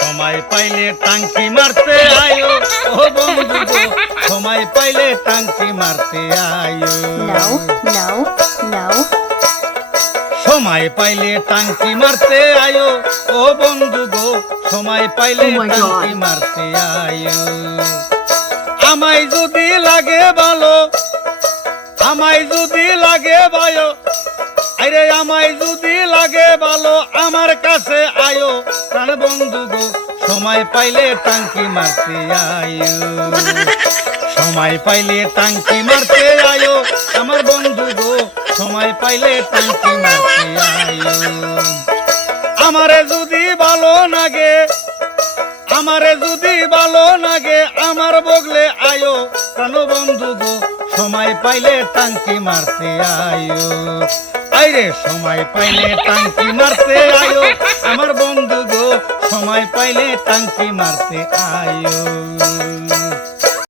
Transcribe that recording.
সময় পাইলে টাঙ্কি মারতে আয়ো ও বন্ধু গো, সময় পাইলে টাঙ্কি মারতে আয়ো। No. সময় পাইলে টাঙ্কি মারতে আয়ো ও বন্ধু গো, সময় পাইলে Oh my টাঙ্কি God. মারতে আয়ো। আমায় যদি লাগে ভালো, আমায় যদি লাগে ভালো, আরে আমায় যদি লাগে ভালো, আমার কাছে আয়ো প্রাণ বন্ধু গো, সময় পাইলে টাঙ্কি মারতে আয়ো। সময় পাইলে টাঙ্কি মারতে আয়ো আমার বন্ধু গো, সময় পাইলে টাঙ্কি মারতে আয়ো। আমারে যদি ভালো লাগে, আমারে যদি ভালো লাগে, আমার বগলে আয়ো প্রাণ বন্ধু গো, সময় পাইলে টাঙ্কি মারতে আয়ো। আইরে সময় পাইলে টাঙ্কি মারতে আয়ো আমার বন্ধু গো, সময় পাইলে টাঙ্কি মারতে আয়ো।